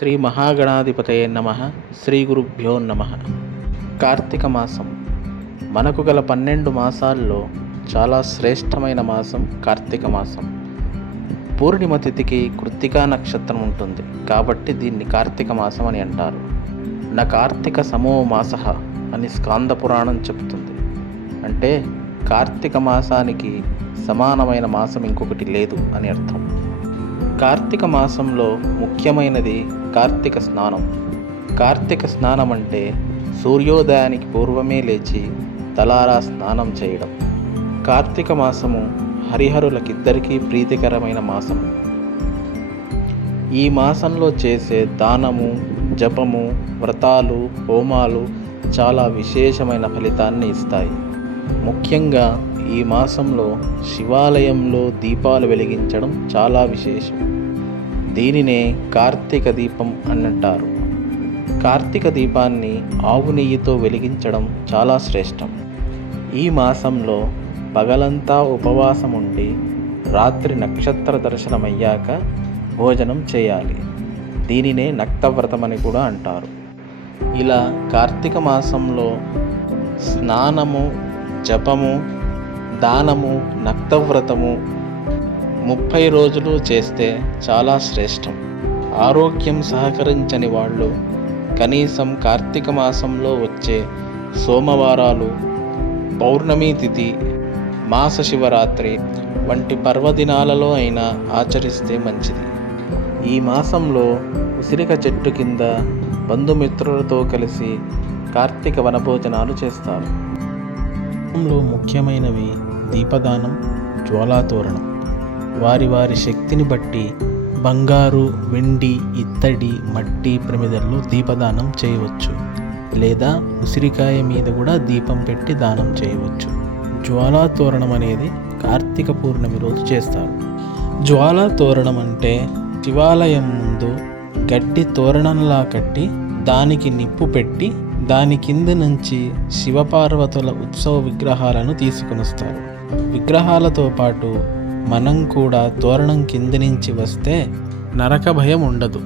శ్రీ మహాగణాధిపతయే నమః. శ్రీ గురుభ్యో నమః. కార్తీక మాసం మనకు గల 12 మాసాల్లో చాలా శ్రేష్టమైన మాసం కార్తీక మాసం. పూర్ణిమ తిథికి కృత్తికా నక్షత్రం ఉంటుంది కాబట్టి దీన్ని కార్తీక మాసం అని అంటారు. నా కార్తీక సమో మాసః అని స్కాంద పురాణం చెబుతుంది. అంటే కార్తీక మాసానికి సమానమైన మాసం ఇంకొకటి లేదు అని అర్థం. కార్తీక మాసంలో ముఖ్యమైనది కార్తీక స్నానం. కార్తీక స్నానం అంటే సూర్యోదయానికి పూర్వమే లేచి తలారా స్నానం చేయడం. కార్తీక మాసము హరిహరులకిద్దరికీ ప్రీతికరమైన మాసము. ఈ మాసంలో చేసే దానము, జపము, వ్రతాలు, హోమాలు చాలా విశేషమైన ఫలితాన్ని ఇస్తాయి. ముఖ్యంగా ఈ మాసంలో శివాలయంలో దీపాలు వెలిగించడం చాలా విశేషం. దీనినే కార్తీక దీపం అని అంటారు. కార్తీక దీపాన్ని ఆవు నెయ్యితో వెలిగించడం చాలా శ్రేష్టం. ఈ మాసంలో పగలంతా ఉపవాసం ఉండి రాత్రి నక్షత్ర దర్శనమయ్యాక భోజనం చేయాలి. దీనినే నక్తవ్రతం అని కూడా అంటారు. ఇలా కార్తీక మాసంలో స్నానము, జపము, దానము, నక్తవ్రతము 30 రోజులు చేస్తే చాలా శ్రేష్టం. ఆరోగ్యం సహకరించని వాళ్ళు కనీసం కార్తీక మాసంలో వచ్చే సోమవారాలు, పౌర్ణమి తిథి, మాస శివరాత్రి వంటి పర్వదినాలలో అయినా ఆచరిస్తే మంచిది. ఈ మాసంలో ఉసిరిక చెట్టు కింద బంధుమిత్రులతో కలిసి కార్తీక వనభోజనాలు చేస్తారు. ముఖ్యమైనవి దీపదానం, జ్వాలాతోరణం. వారి వారి శక్తిని బట్టి బంగారు, వెండి, ఇత్తడి, మట్టి ప్రమిదల్లో దీపదానం చేయవచ్చు. లేదా ఉసిరికాయ మీద కూడా దీపం పెట్టి దానం చేయవచ్చు. జ్వాలాతోరణం అనేది కార్తీక పూర్ణమి రోజు చేస్తారు. జ్వాలాతోరణం అంటే శివాలయం ముందు గడ్డి తోరణంలా కట్టి దానికి నిప్పు పెట్టి దాని కింద నుంచి శివపార్వతుల ఉత్సవ విగ్రహాలను తీసుకుని వస్తారు. విగ్రహాలతో పాటు మనం కూడా తోరణం కింద నుంచి వస్తే నరక భయం ఉండదు.